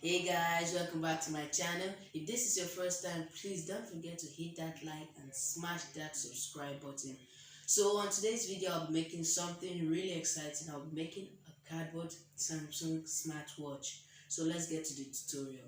Hey guys, welcome back to my channel. If this is your first time, please don't forget to hit that like and smash that subscribe button. So on today's video, I'll be making something really exciting. I'll be making a cardboard Samsung smartwatch. So let's get to the tutorial.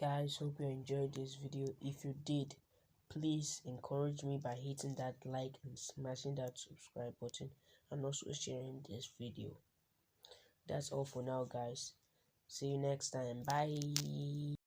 Guys, hope you enjoyed this video. If you did, please encourage me by hitting that like and smashing that subscribe button, and also sharing this video. That's all for now, guys. See you next time. Bye.